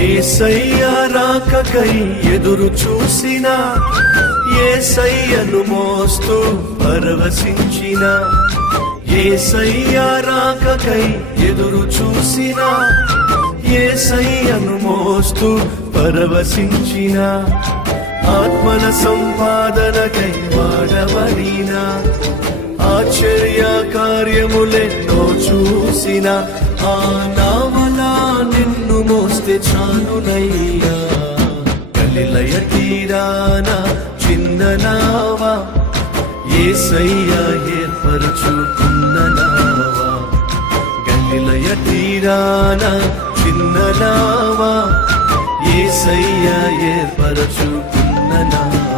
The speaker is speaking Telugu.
యేసయ్య రాకకై ఎదురు చూసిన, యేసయ్యను మోస్తూ పరవశించిన, యేసయ్య రాకకై ఎదురు చూసిన, యేసయ్యను మోస్తూ పరవశించిన, ఆత్మల సంపాదనకై వాడబడిన, ఆశ్చర్య కార్యములెన్నో చూసిన, ఆ నావలా నిన్ను మోస్తే చాలునయ్యా. గలిలయ తీరాన చిన్న నావా, యేసయ్య ఏర్పరచుకున్న నావా. గలిలయ తీరాన చిన్న నావా, యేసయ్య ఏర్పరచుకున్న నావా.